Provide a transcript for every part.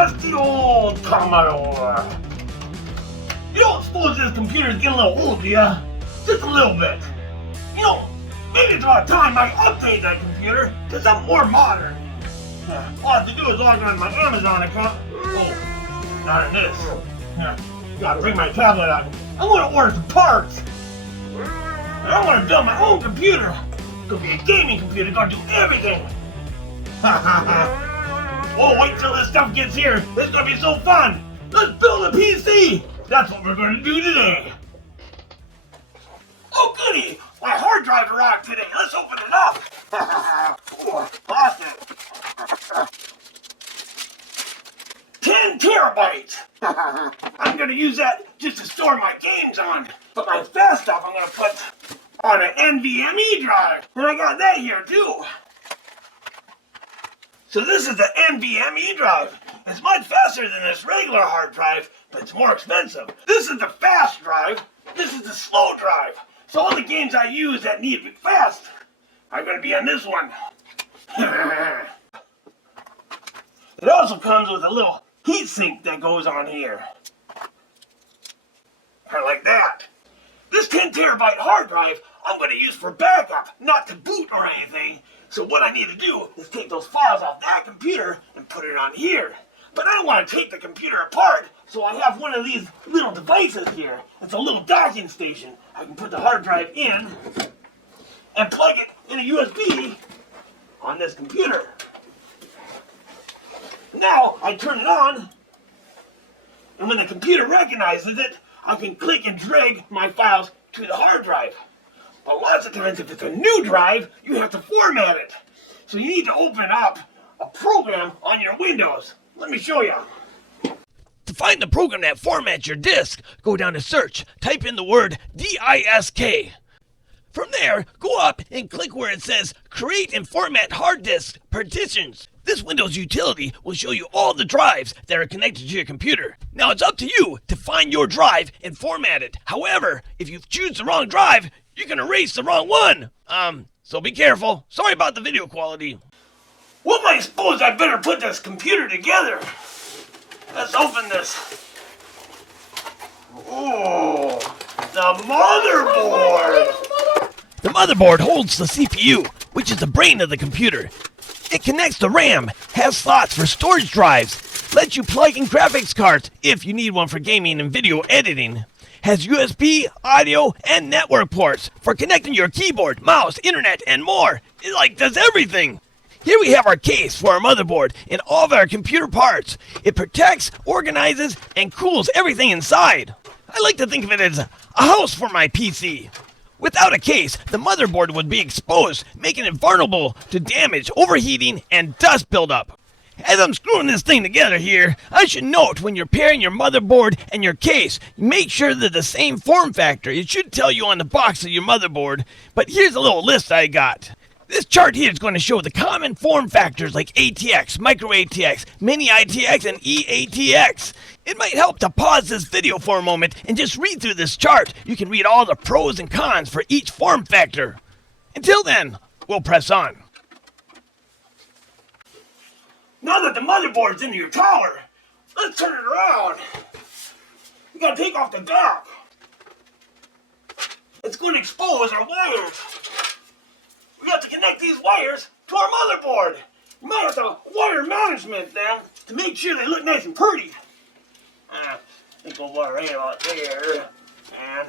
trusty old Commodore. You don't suppose this computer's getting a little old, do ya? Just a little bit. You know, maybe it's about time I update that computer to something more modern. All I have to do is log on to my Amazon account. Oh, not in this. Gotta bring my tablet out. I'm gonna order some parts. I want to build my own computer. It's gonna be a gaming computer, gonna do everything. Oh, wait till this stuff gets here. It's gonna be so fun. Let's build a PC. That's what we're gonna do today. Oh, goody! My hard drive arrived today. Let's open it up. Oh, lost it. 10 terabytes. I'm gonna use that just to store my games on. But my fast stuff I'm gonna put on an NVMe drive. And I got that here too. So this is the NVMe drive. It's much faster than this regular hard drive, but it's more expensive. This is the fast drive. This is the slow drive. So all the games I use that need to be fast are gonna be on this one. It also comes with a little heatsink that goes on here. Kind of like that. This 10 terabyte hard drive I'm going to use for backup, not to boot or anything. So what I need to do is take those files off that computer and put it on here. But I don't want to take the computer apart, so I have one of these little devices here. It's a little docking station. I can put the hard drive in and plug it in a USB on this computer. Now I turn it on, and when the computer recognizes it, I can click and drag my files to the hard drive. But lots of times, if it's a new drive, you have to format it. So you need to open up a program on your Windows. Let me show you. To find the program that formats your disk, go down to search, type in the word disk. From there, go up and click where it says Create and Format Hard Disk Partitions. This Windows utility will show you all the drives that are connected to your computer. Now it's up to you to find your drive and format it. However, if you choose the wrong drive, you can erase the wrong one. So be careful. Sorry about the video quality. Well, I suppose I better put this computer together. Let's open this. Oh, the motherboard. The motherboard holds the CPU, which is the brain of the computer. It connects the RAM, has slots for storage drives, lets you plug in graphics cards if you need one for gaming and video editing, has USB, audio, and network ports for connecting your keyboard, mouse, internet, and more. It does everything. Here we have our case for our motherboard and all of our computer parts. It protects, organizes, and cools everything inside. I like to think of it as a house for my PC. Without a case, the motherboard would be exposed, making it vulnerable to damage, overheating, and dust buildup. As I'm screwing this thing together here, I should note when you're pairing your motherboard and your case, make sure they're the same form factor. It should tell you on the box of your motherboard, but here's a little list I got. This chart here is going to show the common form factors like ATX, Micro ATX, Mini ITX, and eATX. It might help to pause this video for a moment and just read through this chart. You can read all the pros and cons for each form factor. Until then, we'll press on. Now that the motherboard's into your tower, let's turn it around. We gotta take off the back. It's going to expose our wires. We have to connect these wires to our motherboard. You might have to wire management them to make sure they look nice and pretty. I think we'll wire right about there. And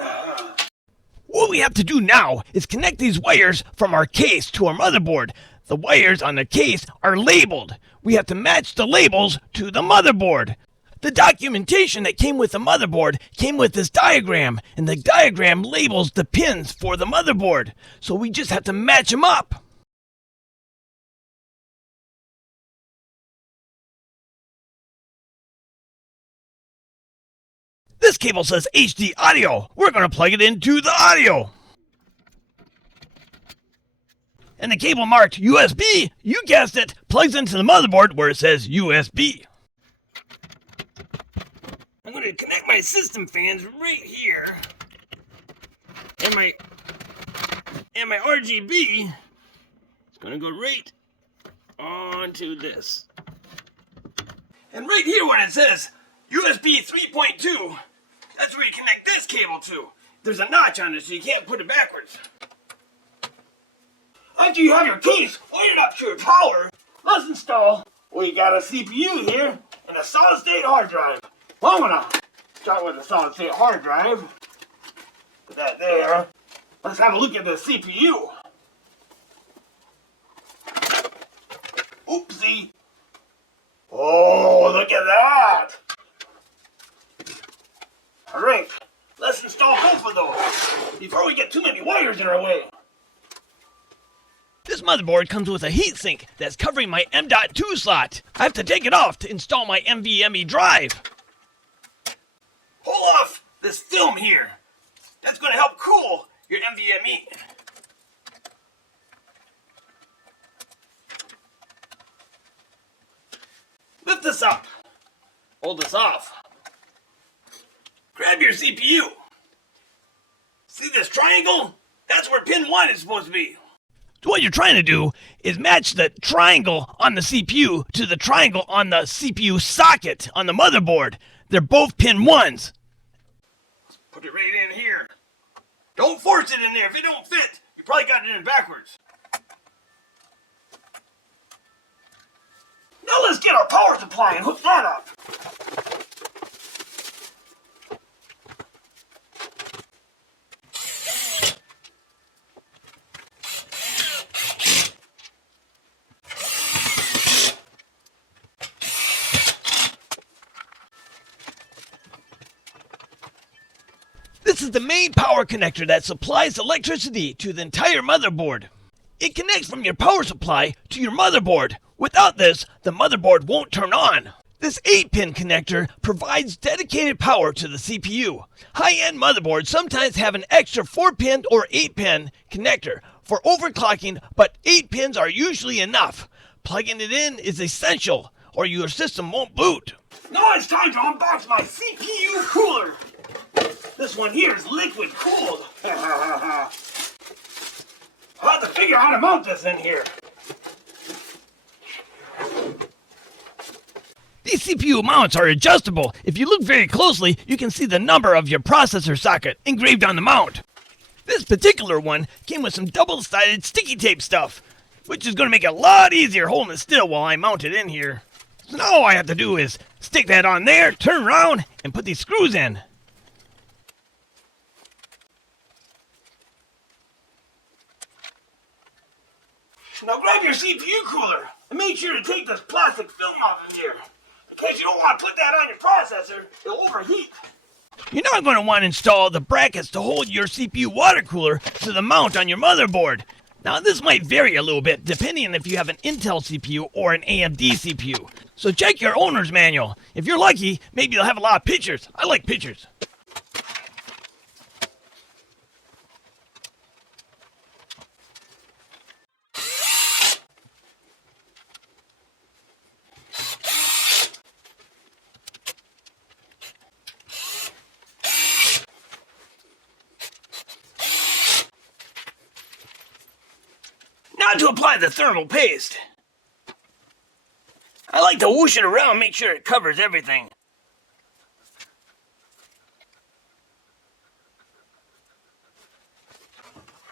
What we have to do now is connect these wires from our case to our motherboard. The wires on the case are labeled. We have to match the labels to the motherboard. The documentation that came with the motherboard came with this diagram, and the diagram labels the pins for the motherboard. So we just have to match them up. This cable says HD audio. We're going to plug it into the audio. And the cable marked USB, you guessed it, plugs into the motherboard where it says USB. I'm going to connect my system fans right here. And my RGB is going to go right onto this. And right here when it says USB 3.2, that's where you connect this cable to. There's a notch on it so you can't put it backwards. After you have your case wired up to your power, let's install. We got a CPU here and a solid state hard drive. Well, I'm gonna start with a solid state hard drive. Put that there. Let's have a look at the CPU. Oopsie. Oh, look at that. Alright, let's install both of those before we get too many wires in our way. This motherboard comes with a heatsink that's covering my M.2 slot. I have to take it off to install my NVMe drive. Pull off this film here. That's going to help cool your NVMe. Lift this up. Hold this off. Grab your CPU. See this triangle? That's where pin 1 is supposed to be. So what you're trying to do is match the triangle on the CPU to the triangle on the CPU socket on the motherboard. They're both pin 1s. Put it right in here. Don't force it in there. If it don't fit, you probably got it in backwards. Now let's get our power supply and hook that up. This is the main power connector that supplies electricity to the entire motherboard. It connects from your power supply to your motherboard. Without this, the motherboard won't turn on. This 8-pin connector provides dedicated power to the CPU. High-end motherboards sometimes have an extra 4-pin or 8-pin connector for overclocking, but 8 pins are usually enough. Plugging it in is essential, or your system won't boot. Now it's time to unbox my CPU cooler. This one here is liquid cooled. I'll have to figure out how to mount this in here. These CPU mounts are adjustable. If you look very closely, you can see the number of your processor socket engraved on the mount. This particular one came with some double-sided sticky tape stuff, which is going to make it a lot easier holding it still while I mount it in here. So now all I have to do is stick that on there, turn around, and put these screws in. Now grab your CPU cooler and make sure to take this plastic film off of here. In case you don't want to put that on your processor, it'll overheat. You're not going to want to install the brackets to hold your CPU water cooler to the mount on your motherboard. Now this might vary a little bit depending on if you have an Intel CPU or an AMD CPU. So check your owner's manual. If you're lucky, maybe you'll have a lot of pictures. I like pictures. Now to apply the thermal paste. I like to whoosh it around, make sure it covers everything.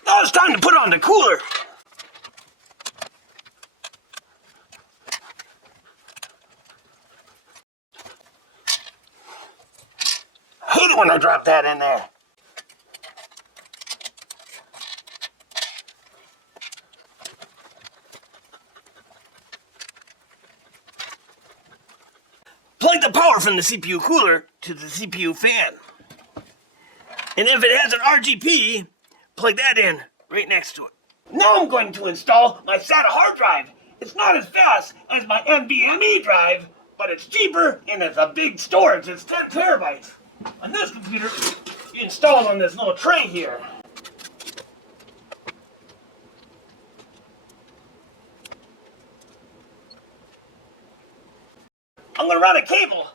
Now it's time to put on the cooler. I hate it when I drop that in there. Plug the power from the CPU cooler to the CPU fan. And if it has an RGB, plug that in right next to it. Now I'm going to install my SATA hard drive. It's not as fast as my NVMe drive, but it's cheaper and it's a big storage. It's 10 terabytes. On this computer, you install it on this little tray here. I'm going to run a cable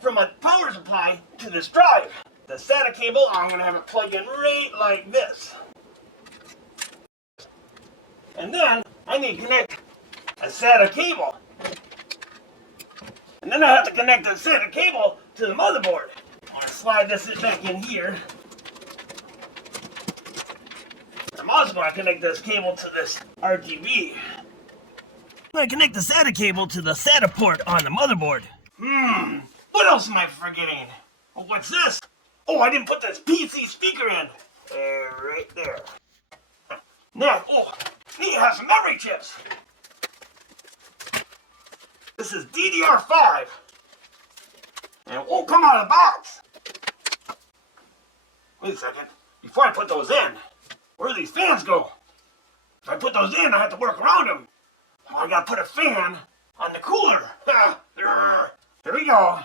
from a power supply to this drive. The SATA cable, I'm going to have it plugged in right like this. And then I need to connect a SATA cable And then I have to connect the center cable to the motherboard. I'm gonna slide this back in here. I'm also gonna connect this cable to this RGB. I'm gonna connect the SATA cable to the SATA port on the motherboard. What else am I forgetting? Oh, what's this? Oh, I didn't put this PC speaker in. Right there. Now, it has some memory chips. This is DDR5. And it won't come out of the box. Wait a second. Before I put those in, where do these fans go? If I put those in, I have to work around them. I gotta put a fan on the cooler. Here we go.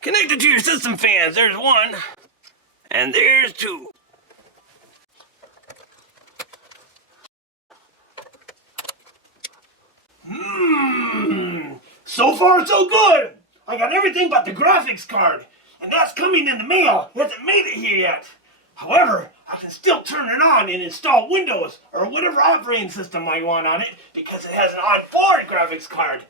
Connected to your system fans, there's one, and there's two. So far so good. I got everything but the graphics card, and that's coming in the mail. It hasn't made it here yet. However, I can still turn it on and install Windows or whatever operating system I want on it because it has an onboard graphics card.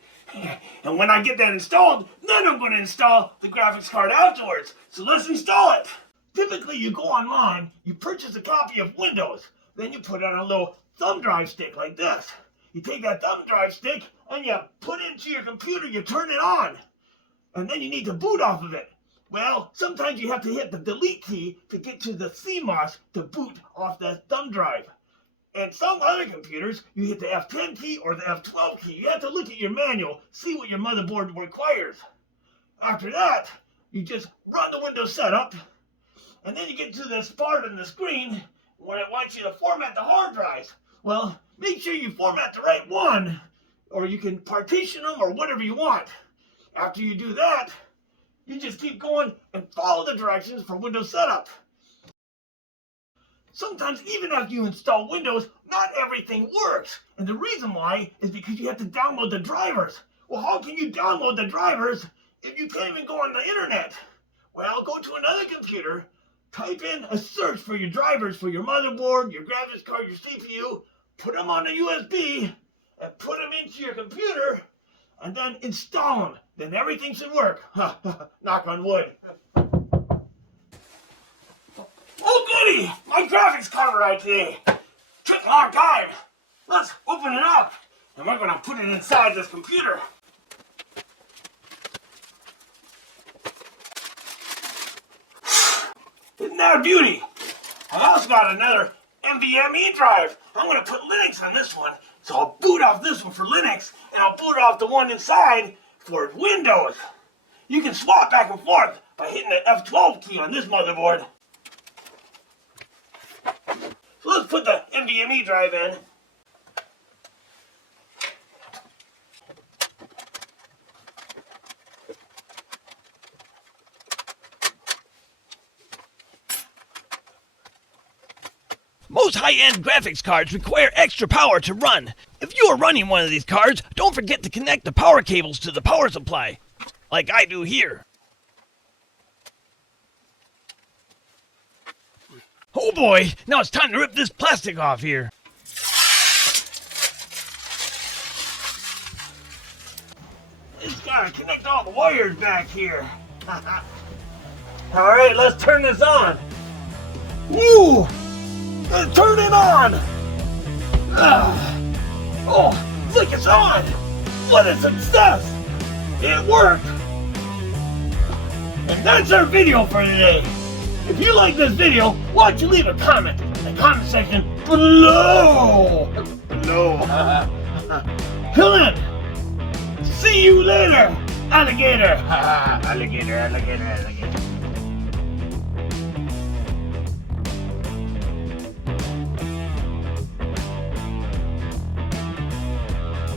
And when I get that installed, then I'm going to install the graphics card afterwards. So let's install it. Typically, you go online, you purchase a copy of Windows, then you put it on a little thumb drive stick like this. You take that thumb drive stick and you put it into your computer, you turn it on. And then you need to boot off of it. Well, sometimes you have to hit the delete key to get to the CMOS to boot off that thumb drive. And some other computers, you hit the F10 key or the F12 key. You have to look at your manual, see what your motherboard requires. After that, you just run the Windows setup, and then you get to this part on the screen where it wants you to format the hard drives. Well, make sure you format the right one, or you can partition them or whatever you want. After you do that, you just keep going and follow the directions for Windows setup. Sometimes even after you install Windows, not everything works. And the reason why is because you have to download the drivers. Well, how can you download the drivers if you can't even go on the internet? Well, go to another computer, type in a search for your drivers for your motherboard, your graphics card, your CPU, put them on a USB, and put them into your computer, and then install them. Then everything should work. Knock on wood. Oh goody! My graphics card right today. Took a long time. Let's open it up. And we're gonna put it inside this computer. Isn't that a beauty? I also got another NVMe drive. I'm gonna put Linux on this one. So I'll boot off this one for Linux, and I'll boot off the one inside for Windows. You can swap back and forth by hitting the F12 key on this motherboard. So let's put the NVMe drive in. Most high-end graphics cards require extra power to run. If you are running one of these cards, don't forget to connect the power cables to the power supply, like I do here. Oh boy, now it's time to rip this plastic off here. Just gotta connect all the wires back here. Alright, let's turn this on. Woo! Let's turn it on! Oh, look, it's on! What a success! It worked! And that's our video for today. If you like this video, why don't you leave a comment in the comment section below? Till then, see you later, alligator. Alligator, alligator, alligator.